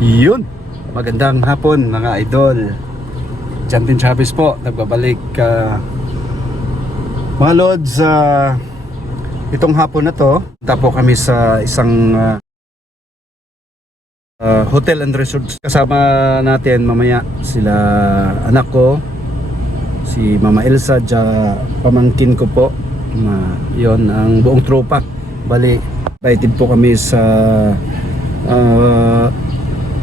Yun, magandang hapon mga idol. Champion Travis po, nagbabalik mga lods. Itong hapon na to, punta po kami sa isang hotel and resorts. Kasama natin mamaya sila anak ko, si Mama Elsa, pamangkin ko po, yon ang buong tropa. Bali, invited po kami sa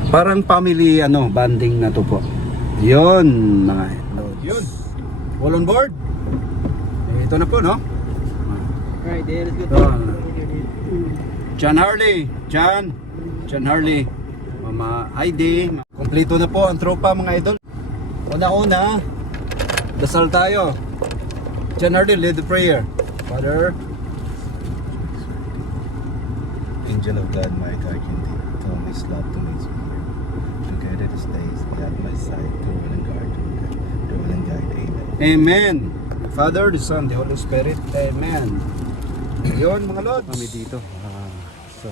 parang family banding na to po. Yon mga lods. Yun, all on board. Ito na po, no? Right, let's go. John Harley, Mama Heidi. Kompleto na po ang tropa mga idol. Una-una, dasal tayo. John Harley, lead the prayer. Father, Angel of God, my guardian, tell me love to me here. Together this days, be at my side, to will and guard, amen. Amen. Father, the Son, the Holy Spirit, Amen. Yun mga lods, kami dito sa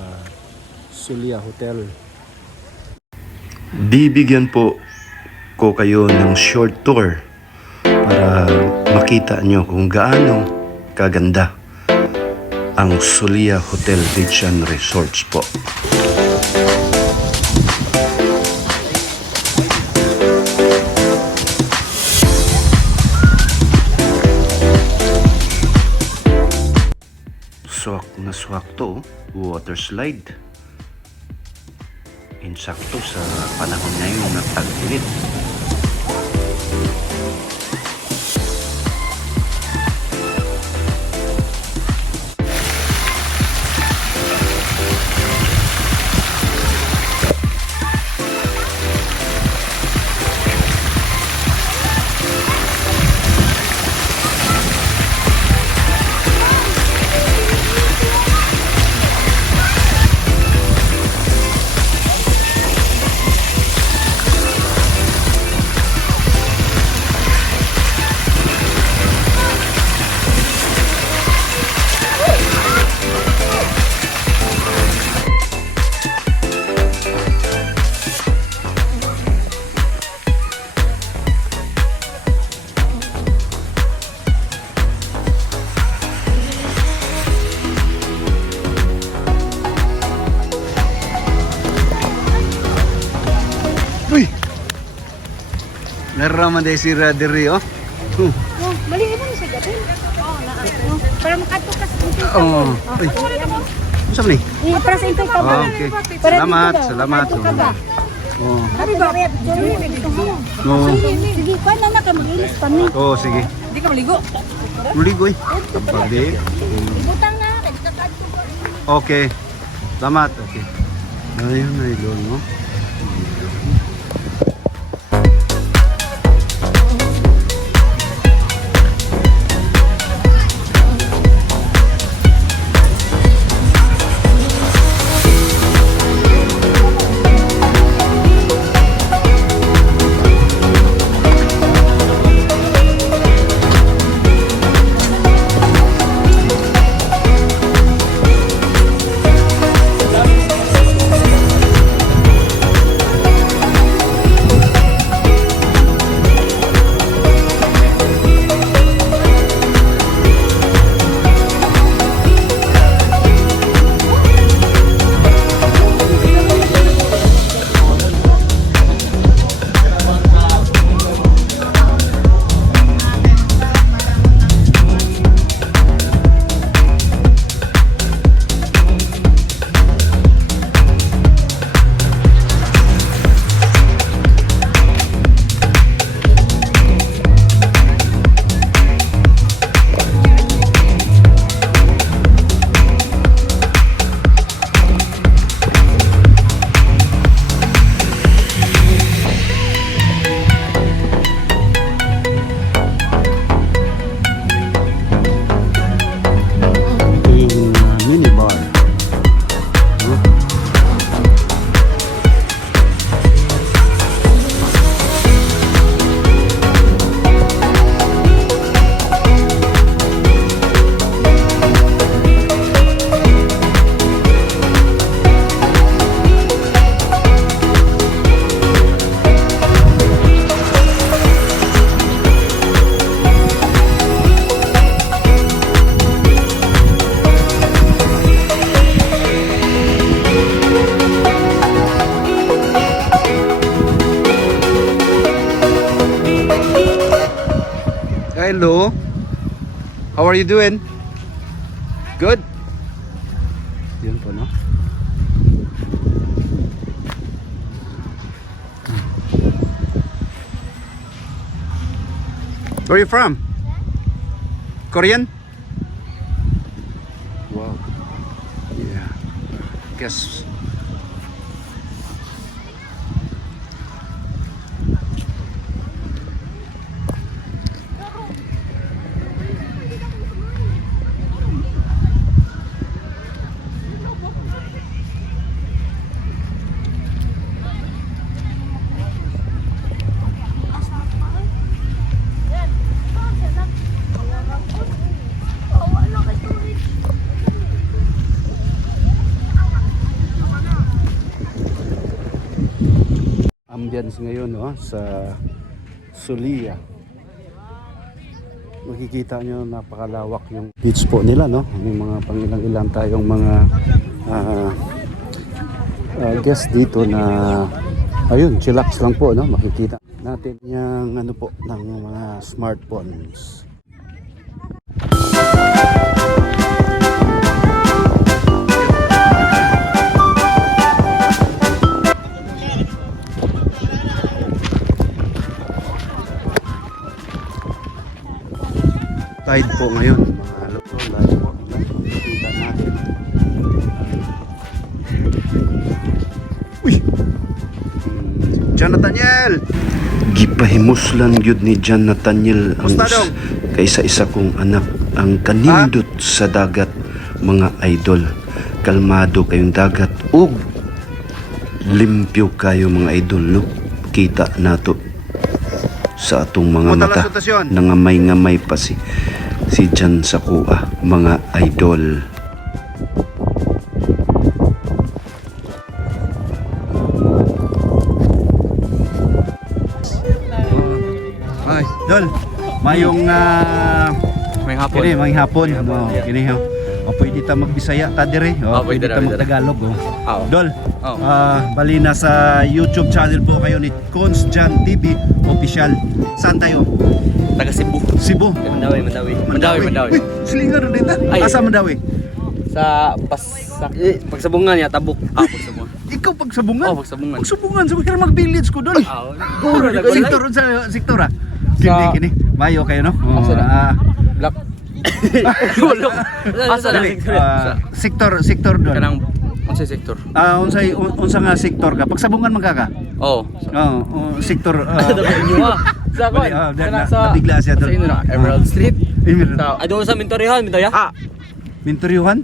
Zulia Hotel. Bibigyan po ko kayo ng short tour para makita nyo kung gaano kaganda ang Zulia Hotel Beach and Resorts po. Swak na swak to, water slide. Insakto sa panahon ngayon na tag-init. Uy! Naraman dahil si Radiri, oh. Oh, mali mo ni sa gabi. Oh, para makadto ka sa dito. Oh. Uy, saan ni? Para sa intong pababa. Okay. Para Salamat, dito daw, salamat. makadto ka ba? Oh. Sabi ba, dito mo. Oh. Sige, kuha na ka mag-ilis pa ni. Oh, sige. Hindi ka maligo. Muligo eh. Kapag Butang na, kaya kakadto ka. Okay. Salamat. Okay. Ayun na ilon, no? Hello. How are you doing? Good? Yun po, no? Where are you from? Korean? Wow. Yeah. Guess. Ambience ngayon, no, sa Sulia. Makikita nyo napakalawak yung beach po nila, no. May mga pangilang-ilang tayong mga guest dito na ayun, chillax lang po, no. Makikita natin yung ano po ng mga smartphones. Tide po ngayon, mga loko, live po, nakikita natin. Uy! John Nathaniel! Gipahimuslan gyud ni John Nathaniel ang Musta dong? kaysa-isa kong anak ang kanindot sa dagat, mga idol. Kalmado kayong dagat ug limpyo kayo, mga idol. Look, kita nato sa atong mga Punta mata. lang sa stasyon. Nangamay-ngamay pa si John sa kuha, mga idol. Ay, Dol, mayong May hapon. kini, may hapon. Oh, kini ho. O pwede ta magbisaya ta dire. O pwede pwede ta na, magtagalog. Oh. Oo. Dol, Oo. bali na sa YouTube channel po kayo ni Cons Jan TV Official. Saan tayo? Taga Cebu. Cebu. Mandawi. Uy, silingan rin dito. Ay. Asa Mandawi? Sa pagsabungan niya, tabok. Pagsabungan. Ikaw pagsabungan? Pagsabungan. Pagsabungan sa Hirmag Village ko Dol. Puro na Sektor sa sektor ah. Kini. Mayo kayo no? Oh, Asa na? Black. Gulok. Asa na? dali, sektor Dol. Kanang unsay sektor? Unsa nga sektor ka? Pagsabungan man ka? Oo. Sektor Sa Bali, nabigla siya Sa doon. inyo na, Emerald Street. Emerald. Ay, doon sa Mintorihan. Minturyuhan?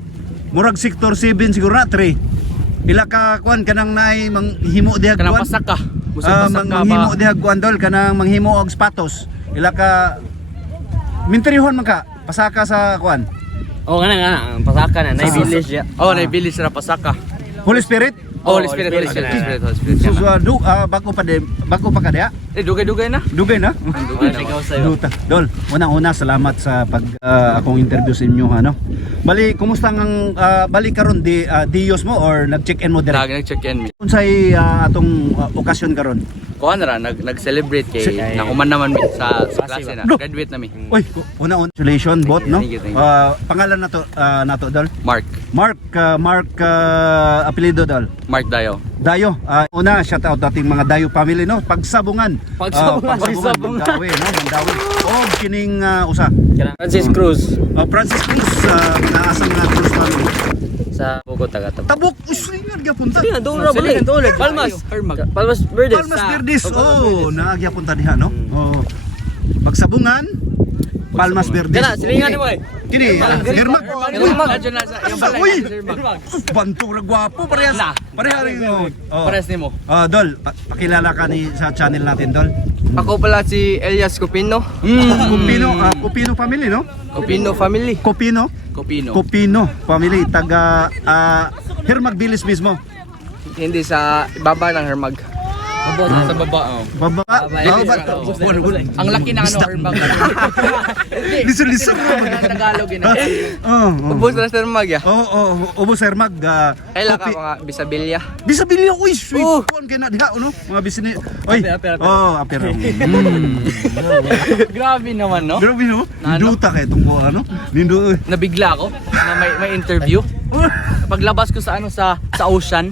Murag sektor 7 siguro na 3. Pila ka kuan kanang naay manghimo dihag Kanang kuan? pasaka. Musa pasaka Manghimo ba? dihag kuan Dol kanang manghimo og spatos. Pila ka Minturyuhan man ka? Pasaka sa kuan? Oo, nga. Pasaka na. Nay-village ya. Oo, nay-village na pasaka. Holy Spirit? Holy Spirit. So, bago pa ka diha? Dugay-dugay na. Dugay na? Dugay na. Duta. Dol, unang-una salamat sa pag akong interview sa inyo ano. Bali, kumusta ang bali karon dios mo or nag-check-in mo direct? Nag-check-in mi. Unsay atong okasyon karon? Kuha na ra, nag-celebrate kay nakuman naman mi sa klase na. No. Graduate na mi. Uy, una congratulations bot no. Thank you. Pangalan nato Dol. Mark Mark apelyido Dol. Dayo. Dayo, una shout out ating mga Dayo family no, pagsabungan. Pagsabungan Mandawi no, Mandawi. Og kining usa. Francis Cruz Francis Cruz mga asang mga Cruz family. sa Bogota Tabok, uslingan gyapon ta. Palmas Verdes. Palmas Verdes. Oh, naagya punta diha no. Oh. Pagsabungan Palmas Verdes. Kana silingan mo eh. Kini, Hirmag. Uy, Hirmag. bantura gwapo parehas. Pareha rin mo. Oh. Pares nimo. Dol, pakilala ka ni sa channel natin, Dol. Ako pala si Elias Copino. Copino family, no? Copino family. Copino family, taga Hirmag Village mismo. Hindi sa ibaba ng Hermag. Sa baba, oh. Baba. Ang laki ng ano, Hermag. Listen. Ang Tagalog yun. Oh. Ubus na Sir Mag, ya. Ubo Sir Mag. Kailan ka mga Bisabilya? Bisabilia, uy, sweet. Kuan kay na diha, no? Mga bisini. Oy. Oh, apera. Grabe naman, no? Grabe, no? Duta kay tong ano? Lindo. Nabigla ako na may interview. Paglabas ko sa ano sa ocean,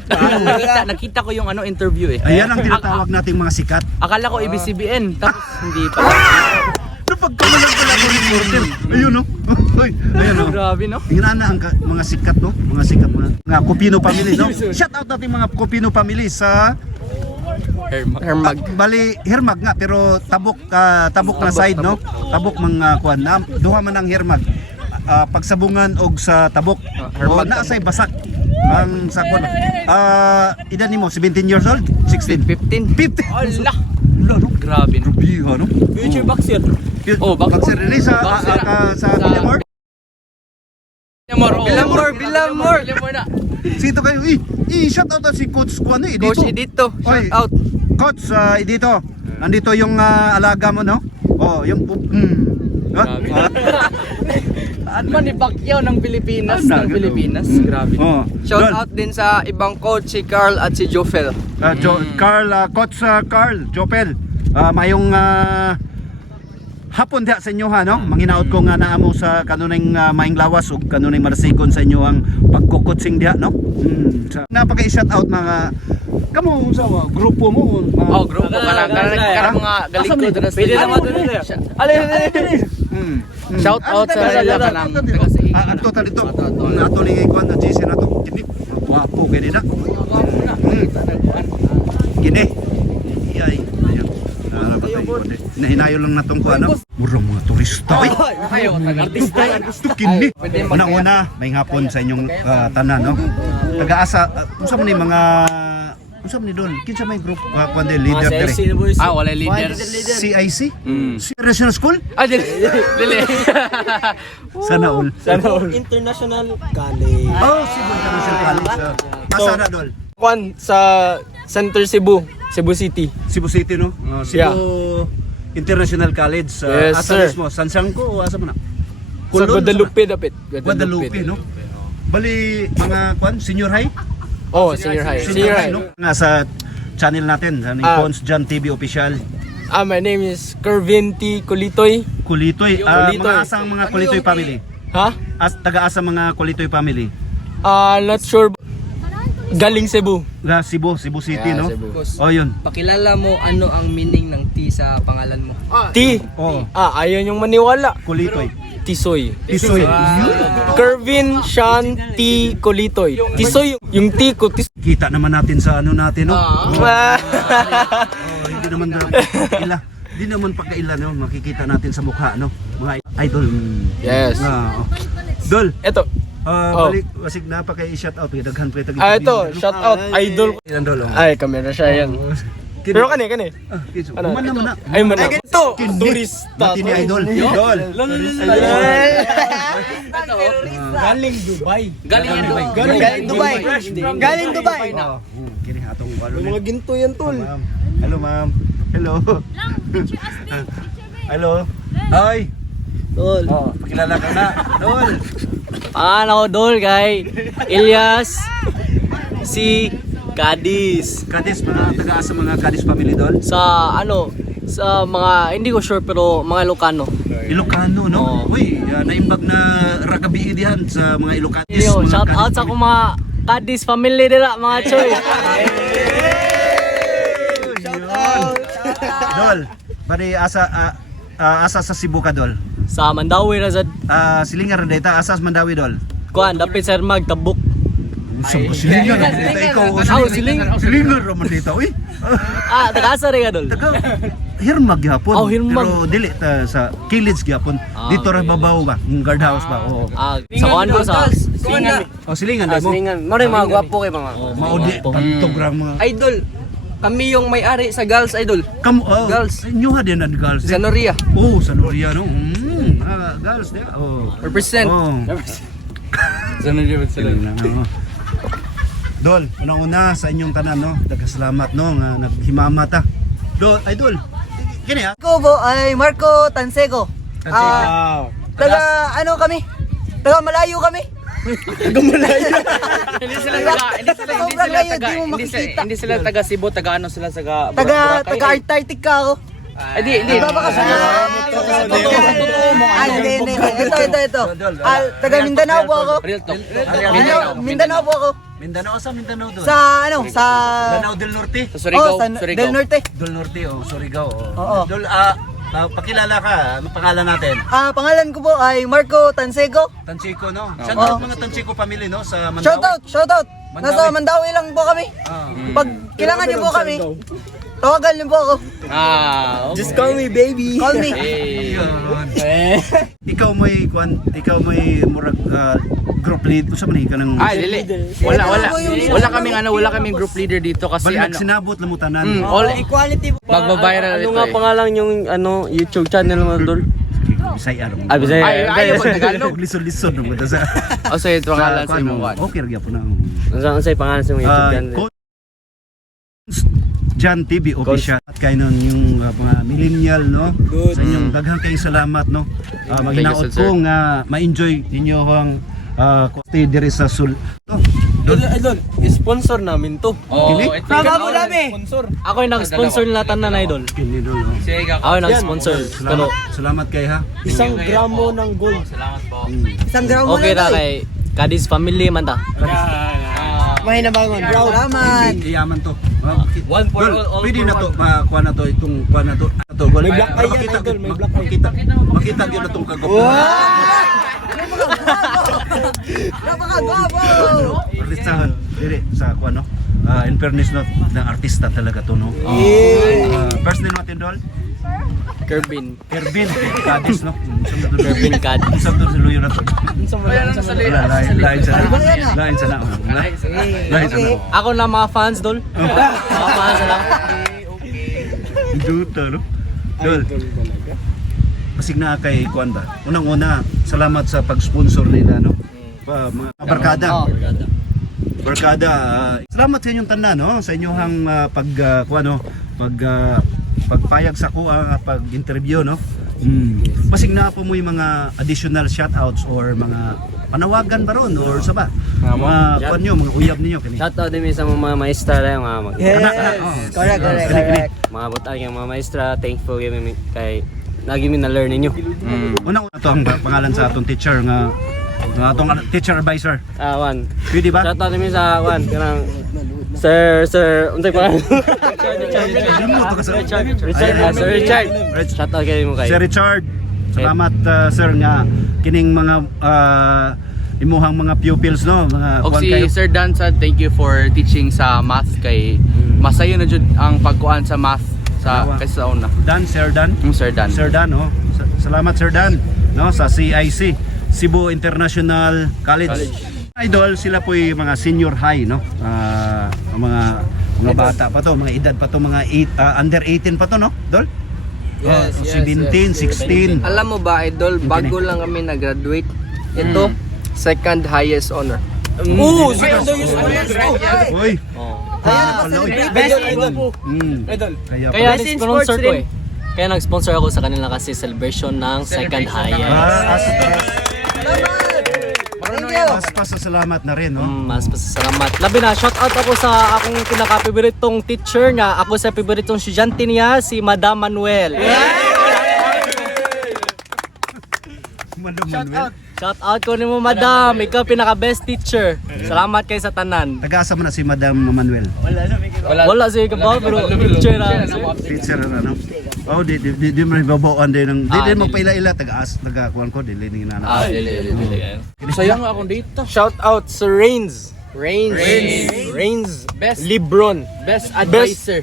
nakita ko yung ano interview eh. Ayan ang tinatawag nating mga sikat. Akala ko ABCBN, tapos hindi pa. Napagkamalang pala ko ni Porter. Ayun, no? Oy, ayan, no? Grabe, no? Hinana ang mga sikat, no? Mga sikat mga Copino family, no? Shout out natin mga Copino family sa Hermag. bali Hermag nga pero tabok na side, no? Tabok mga kuan na duha man ang Hermag. Pagsabungan og sa tabok. O naa say basak. Ang sakon. Edad nimo 17 years old, 16, 15. 50. Allah. Wala, no? Grabe, no? Biha, no? Future boxer. Oh, Boxer rin sa Villamor. Bilamor na. Sito kayo, shout out si Coach Kuan eh, Coach dito. Edito, shout out. Coach, dito. Nandito yung alaga mo, no? Oh, yung Ano ni Pacquiao ng Pilipinas, Grabe. Oh. Shout out din sa ibang coach, si Carl at si Jofel. Carl, Coach Carl, Jopel. Mayong hapon diha sa inyo, ha, no? Manginaot ko nga naamo sa kanuning maing lawas ug kanuning marasigon sa inyo ang pagkukutsing diha, no? Napaka-shout out mga kamo sa grupo mo. Grupo ka mga galing ko. Pwede naman doon. Shout out sa ila ka ng Ato ta dito. Ato ni kuan na JC na to. Kini. Wapo kini na. Kini. Iyay. Ayan. Nahinayo lang natong kuan, no? Murang mga turista. Ay. Artista kini. Una-una, may hapon sa inyong tanan, no? Taga-asa unsa man ni mga unsa man ni Don? Kinsa may group kuan leader dire? wala leader. CIC? International School? Dili. Sana all. International College. Oh, Cebu International College. Sana Dol. Kwan sa Center Cebu City. Cebu City, no? Cebu International College. Yes, asa sir. mismo? Sansangko o asa man na? Sa Guadalupe dapit. Guadalupe, no? Bali mga kwan senior high? Oh, senior high. No? Nga sa channel natin, sa Pons Jan TV official. My name is Kervin T. Kulitoy. Kulitoy. Mga asang mga Kulitoy family. Ha? Taga-asa mga Kulitoy family. Not sure. Galing Cebu. Cebu City, no? Cebu. Oh, yun. Pakilala mo ano ang meaning ng T sa pangalan mo. T. Oh, Ayun yung maniwala. Kulitoy. Tisoy. Tisoy. Kervin Sean T. Kulitoy. Tisoy yung T ko. Kita naman natin sa ano natin, no? Hindi naman ila. Hindi naman pagkaila, no? Makikita natin sa mukha, no? Mga idol. Yes. Dol. Eto. Balik, wasig na pa kay shout out. Daghan pa tagi. Ito. Shout out. Idol. Ilan dol? Ay, kamera siya yan. Pero kani. Ano? Man naman na. Ay, man. Ito. Kindi. Turista. Matini idol. Dol. Galing Dubai. Galing Dubai. Kini atong ano. Mga ginto yan, tol. Hello, ma'am. Hello. Hello. Ay. Dol. Pakilala ka na. Dol. Ako Dol kay Elias si Cadiz. Kadis, mga taga-asa mga Kadis family, Dol. Sa mga hindi ko sure pero mga Ilocano. Ilocano, no? Oo. Uy, naimbag na ragabi dihan sa mga Ilocanis. Yo, mga shout out Kadis sa akong mga Cadiz family dira mga choy. Shout out. Dol, bari asa sa Cebu ka, Dol. Sa Mandawi ra sad. Silingar na dita, asas Mandawi, Dol. Kuan dapit sa Hermag tabuk. Silingar na dita, ikaw. Silingar naman dita, uy. Taga-asa rin ka Dol. Hirmag gyapon. Oh, Hirmag. Pero dili ta sa Kilid's gyapon. Dito ra babaw ba, ng guardhouse ba. Oo. Sa kuan ko sa Oh, silingan dai mo. Mao mga gwapo kay mga. Maudi pagtog ra mga. Idol, kami yung may-ari sa Girls Idol. Girls. Nyuha din ang girls. Sa Noria. Oh, sa Noria, no? Girls dia. Oh. Represent. Oh. Sa Noria Siling na. Dol, unang-una sa inyong tanan no, daghang no nga naghimama ta. Dol, ay Dol. Kini ah. Ako po ay Marco Tansego. Taga ano kami? Taga malayo kami. Hindi sila taga Cebu, taga ano sila taga Taga Antarctica ako. Hindi. Hindi. Ito. Taga Mindanao po ako. Real talk. Mindanao po ako. Mindanao sa Mindanao Dol. Sa ano? Sa Mindanao del Norte. Sa Surigao. Sa Del Norte. Del Norte oh, Surigao. Oo. Dol, pakilala ka, ano pangalan natin? Pangalan ko po ay Marco Tansego. Tanchiko no. Shout out mga Tanchiko family no sa Mandawi. Shout out. Mandawi. Nasa Mandawi lang po kami. Pag kailangan niyo po kami, tawagan niyo po ako. Okay. Just call me baby. Call me. Ikaw mo'y murag group lead sa man ka nang Dili. Wala kaming group leader dito kasi balik ano. sinabot lamutanan. All Equality po. magba-viral Ano ito. nga pangalan yung YouTube channel mo, Dol? Bisaya ro. Bisaya. Ayaw mo Tagalog. Lisod mo ta sa O sige, ito pangalan sa kuwan, imong okay ra po na. Ano sa pangalan sa YouTube channel? Coach Jan TV official at kayo nun yung mga millennial no. Sa inyong daghang kayong salamat no. Maghinaot Thank you, ko nga ma-enjoy ninyo ang stay diri sa Sul. Idol, sponsor namin to. Kini? Tama po dami. Ako yung nag-sponsor nilatan na Idol. Kini Dol. No? Ako yung nag-sponsor. Salamat kay ha. Isang gramo ng gold. Salamat po. Isang gramo Okay lang na tayo. kay Kadis family man ta. May nabangon. Salamat. Iyaman to. One for all Pwede for na to, one. kuha na to, itong kuha na to. May black eye yan, Idol, may black eye. Makita yun na itong kagwapo. Napakagwapo. Artistahan, diri sa kuha no. In fairness no, ng artista talaga to no. First name natin Dol? Kervin. Kervin Cadiz no. Kervin Kadis. Isang doon sa luyo na to. Lain sa na. Lain sa na. Ako na mga fans, Dol. Mga fans lang. Duta no. Dol. Pasig na kay kuan ba. Unang-una, salamat sa pag-sponsor nila no. Mga barkada. Barkada. Salamat sa inyong tanan no sa inyong pagpayag sa ko pag-interview no. Pasig na po mo yung mga additional shoutouts or mga panawagan ba ron or sa ba? Mga kuan nyo, mga uyab ninyo kini. Shout out din sa mga maestra lang, Yes. Correct. mga butang yung mga maestra. Thankful kami kay nagi mi na learn ninyo. Unang to ang pangalan sa atong teacher nga atong teacher advisor. One. Pwede ba? Shout out din sa one kanang Sir, unsay pangalan? Sir Richard. Shout out kayo mo kay. Sir Richard. Salamat sir nga kining mga imuhang mga pupils no, mga Og kuan si kayo. Sir Dan sa thank you for teaching sa math kay masayo na jud ang pagkuan sa math sa kaysa una. Sir Dan. Sir Dan. Sir Dan, oh. Salamat Sir Dan, no, sa CIC, Cebu International College. Idol, sila po'y mga senior high, no? Mga bata pa to, mga edad pa to, mga under 18 pa to, no? Dol? Yes, 17, 16. Alam mo ba, Idol, bago lang kami nag-graduate. Ito, second highest honor. Oo, second highest honor. Uy. Best Idol po. Kaya nag-sponsor ko eh. Kaya nag-sponsor ako sa kanila kasi celebration ng second highest. Mas pasasalamat na rin, no? Mas pasasalamat. Labi na, shout out ako sa akong pinaka-favoriteong teacher nga. Ako sa favoriteong estudyante niya, si Madam Manuel. Shout out ko ni mo, Madam. Ikaw pinaka-best teacher. Salamat kay sa tanan. Tagasa mo na si Madam Manuel. Wala siya kabaw, pero teacher na. Teacher na, no? Oh, di mo ibabawaan din ng di mo paila-ila taga-kuan ko dili ni nana. Sayang akong dito. Shout out sa Reigns. Best Lebron. best advisor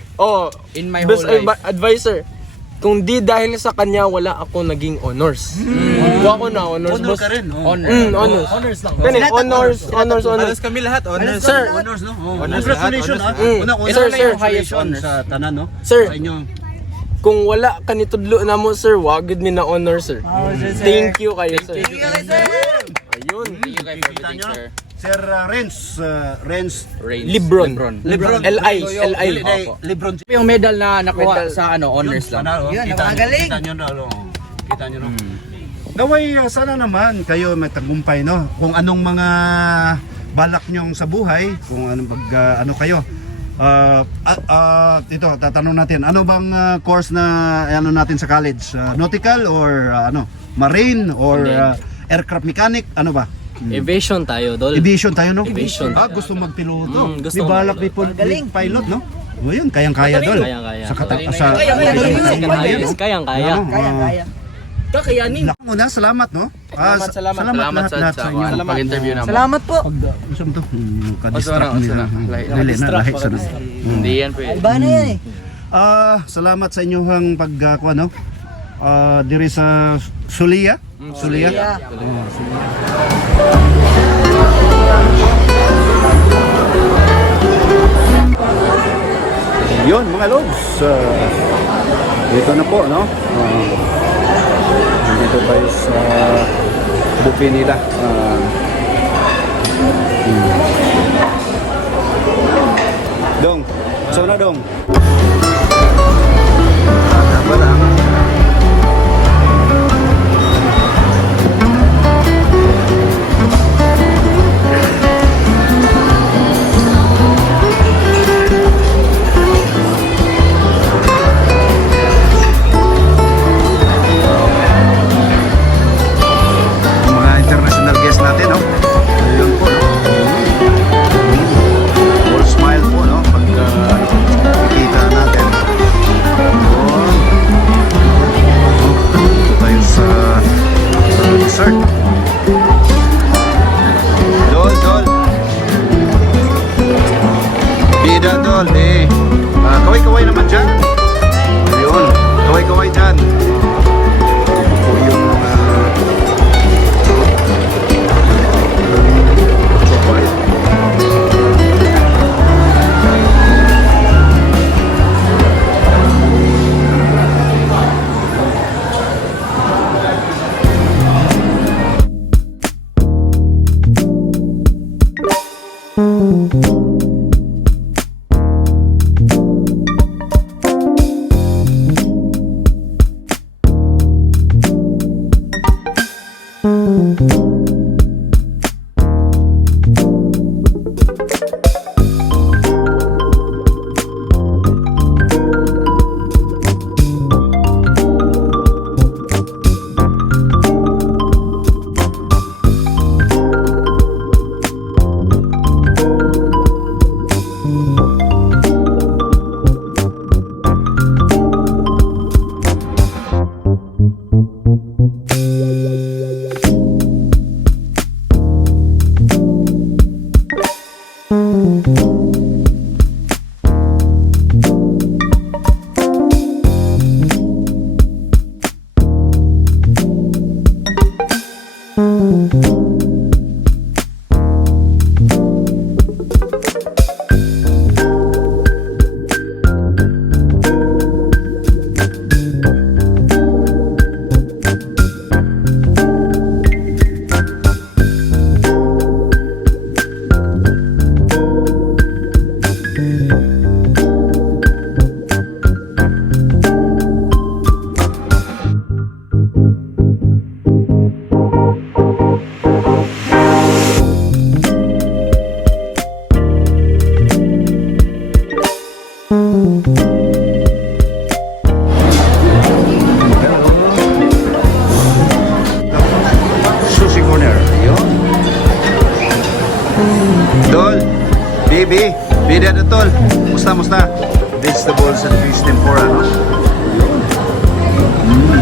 in my whole life. Advisor. Kung di dahil sa kanya, wala ako naging honors. Kuha ko na honors, Honor boss. ka rin, oh. Honors. Honors lang. Kani, honors. Halos kami lahat, honors. Sir, Honors, no? Congratulations, ha? Una-una Sir, lang sir. yung highest honors sa tanan, no? Sir. Sa inyo. kung wala ka nitudlo na mo, sir, wagid mi na honor, sir. Thank you kayo, sir. Ayun. Thank you guys for everything, sir. Sir Renz Lebron. L.I. Opo. Lebron. Yung medal na nakuha sa honors lang. Yun, napakagaling. Kita nyo na, kita nyo na. Naway, sana naman kayo may tagumpay, no? Kung anong mga balak nyong sa buhay, kung anong ano kayo. Ito, tatanong natin, ano bang course na ano natin sa college? Nautical or marine or aircraft mechanic? Ano ba? Aviation tayo, Dol. Aviation tayo, no? Aviation. Gusto magpiloto. Gusto Di balak mag-pilot. ni pilot, no? O yun, kayang-kaya, Dol. Kayang-kaya. Kayang-kaya. Kayang-kaya. Kaya. Kakayanin. Muna, salamat, no? Salamat lahat sa inyo. pag-interview naman. Salamat po. Gusto mo to? Ka-distract nila. Lahi sa na. Hindi yan pwede. Iba na yan eh. Salamat sa inyong pagkuha, no? Diri sa Sulia. Sulia. Yun, mga lods. Dito na po, no? Dito tayo sa buffet nila. Dong, so na dong. Apa lang? Mga international guest natin, no? Ayun po, no? All smile po, no? Pag nakikita natin. Ayun. Dito tayo sa dessert. Dol. Bida, Dol, eh. Kaway-kaway naman dyan. Ayun. Kaway-kaway dyan. Ito po yung chocolate. Sushi corner. Yun. Dol, baby, bida na tol. Musta? Vegetables and fish tempura, no?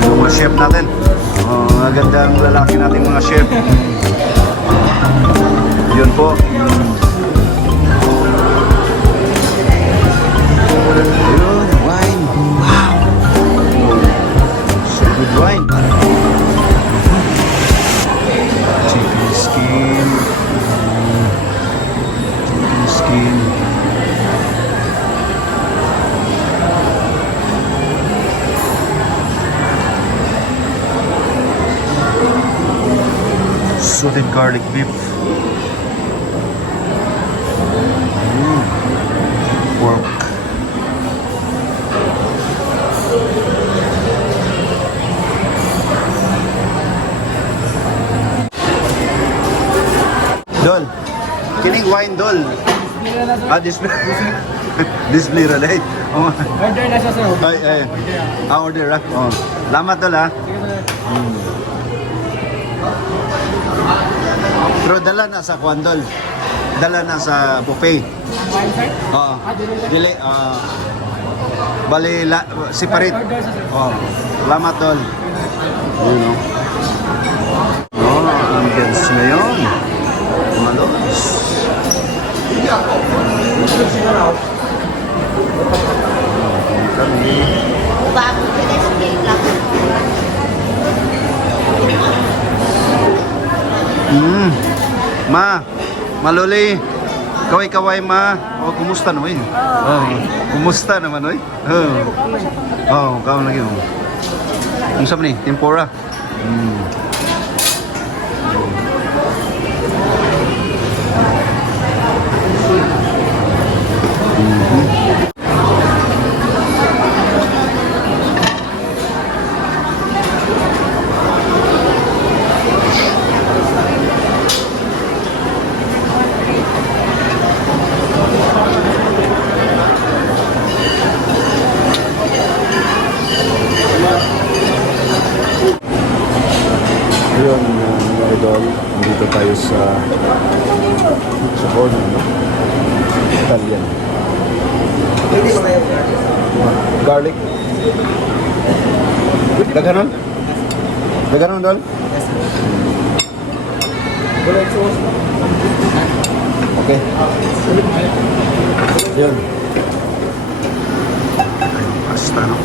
Yung mga chef natin. Ang ganda ang lalaki natin mga chef. Yun po. Yun, wine. Wow. So good wine. Chicken skin. Chicken skin. Salted garlic beef. Kining wine doll. Display. Display relate. Oh. Order na siya, sir. Ay. Order ah. Oh. Lamat doll ah. Pero dala na sa kwandol. Dala na sa buffet. Oo. Dili. Bali, separate. Oh. Lamat doll. Yun o. Ambience ngayon. Malos. Kami. Maluli. Kaway-kaway ma. Oh, kumusta naman yun? Oh, kumusta naman oy? Oh, kawan lagi oh. Ang sabi ni, tempura. Yun, mga idol, dito tayo sa corner, no? Italian. Garlic. Daganon? Daganon, Dol? Okay. Yun. Pasta no.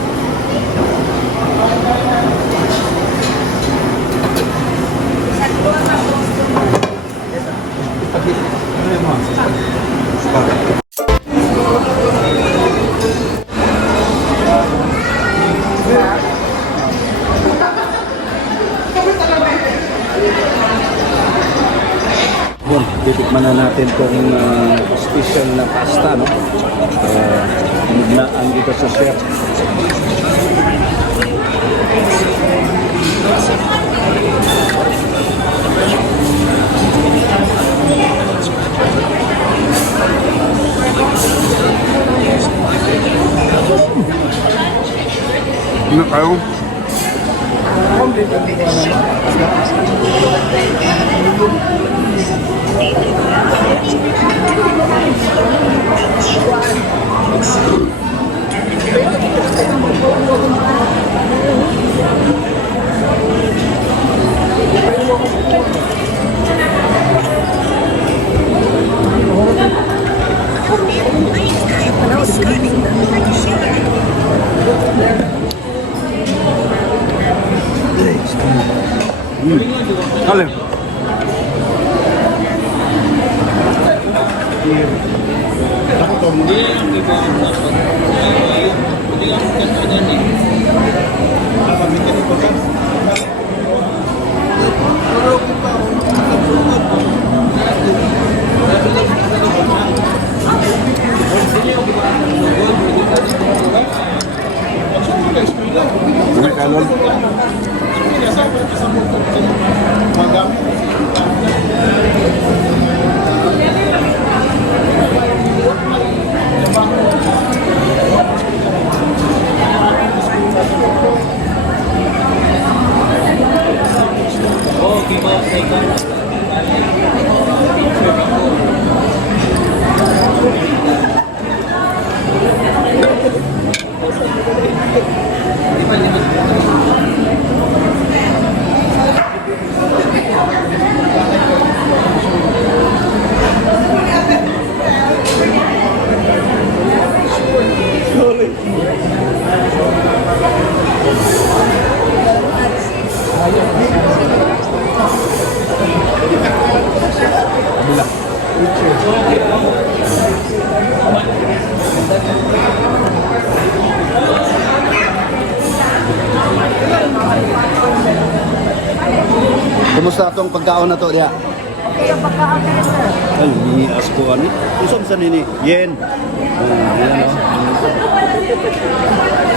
Yun, titikman na natin itong special na pasta, no? Naglaan dito sa chef. Ano kayo? Alin? Kumusta itong pagkaon na to diya? Okay, yung pagkaon na yun, sir. Ay, nias ko ano? Kusog sa nini? Yen. Ayan o.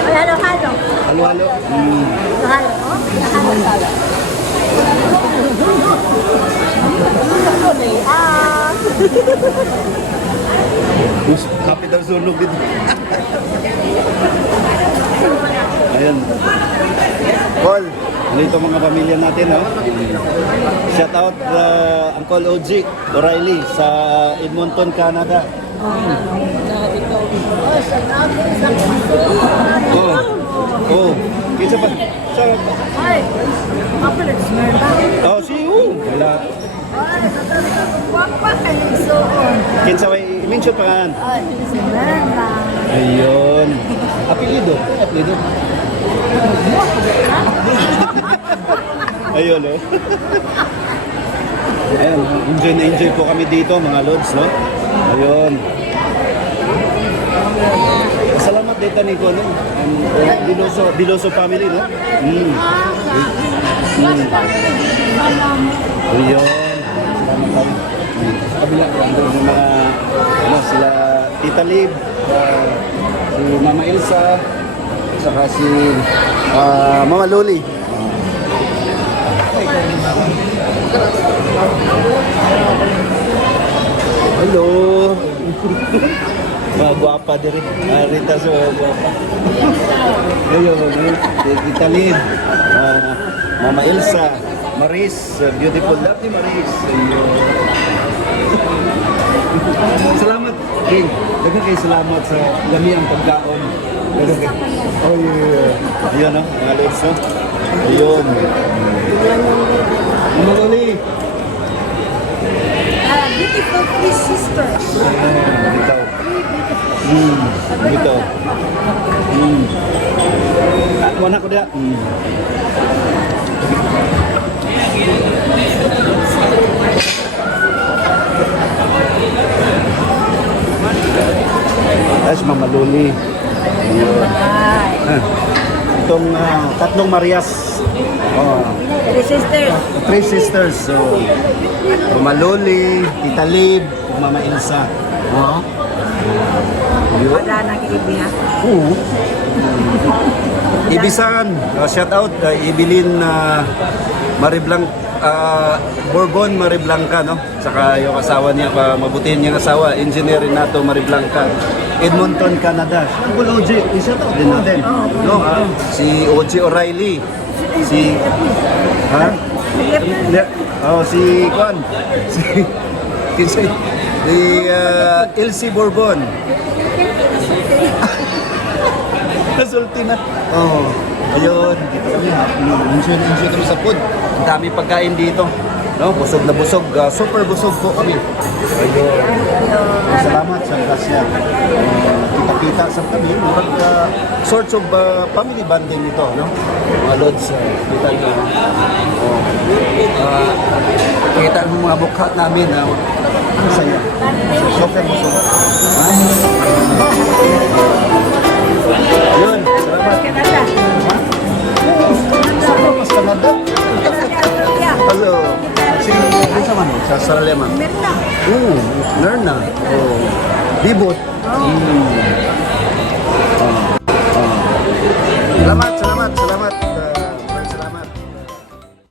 Ay, halo-halo. Halo-halo. Halo-halo, oh. Halo-halo. Kapit ang sunog dito. Ayan. Paul, dito mga pamilya natin, ha? Shout out Uncle OG O'Reilly sa Edmonton, Canada. Oh, kinsa pa? Sa Ay, kapalit Smerda. Oh, si wala. Ay, wapa kay nagsuon. Kinsa way mention pa kan? Ay, Smerda. Ayun. Apelido. Ayun, oh. Ayun, enjoy na enjoy po kami dito, mga lods, no? Ayun. Salamat dito ni ko, no? Biloso family, no? Ayun. Sa kabila, andun yung mga, sila Tita Lib, si Mama Elsa, saka si Mama Loli. Hello. Mga guwapa din rin. Rita sa mga guwapa. Ayun, Tita Lib, Mama Elsa, Maris, beautiful lovely Maris. Ayun. Salamat, King. Dagan kayo salamat sa dami ang pagkaon. Dagan kayo. Oh, yeah. Ayun, no? Mga lods, no? Ayun. Mama Loli. Beautiful three sisters. Bitaw. Bitaw. Wala ko dia. That's Mama Loli. Itong tatlong Marias. Oh. Three sisters. Three sisters. So, Mama Loli, Tita Lib, Mama Elsa. Oh. Wala nang ibiha. Oo. Ibisan, shout out Ibilin Mariblanc Bourbon Mariblanca, no? Saka yung asawa niya, mabutin niyang asawa, engineer nato Mariblanca. Edmonton, Canada. Uncle OG, shout out din natin. No? Si OG O'Reilly. Si si Kwan. Si Elsie Bourbon. Nasulti na. Oh, ayun. Dito kami ha. Enjoy kami sa food. Ang dami pagkain dito. No, busog na busog. Super busog po kami. Ayun. Salamat sa grasya. Kita-kita sa kami. Murag sorts of family bonding ito, no? Mga lods, kita nyo. Kita mo mga mukha namin na ang saya. Super busog. Ayun, salamat. Mas Canada. Hello. Sino sa man? Sa Australia man? Merna. Lerna. Oh. Bibot. Salamat.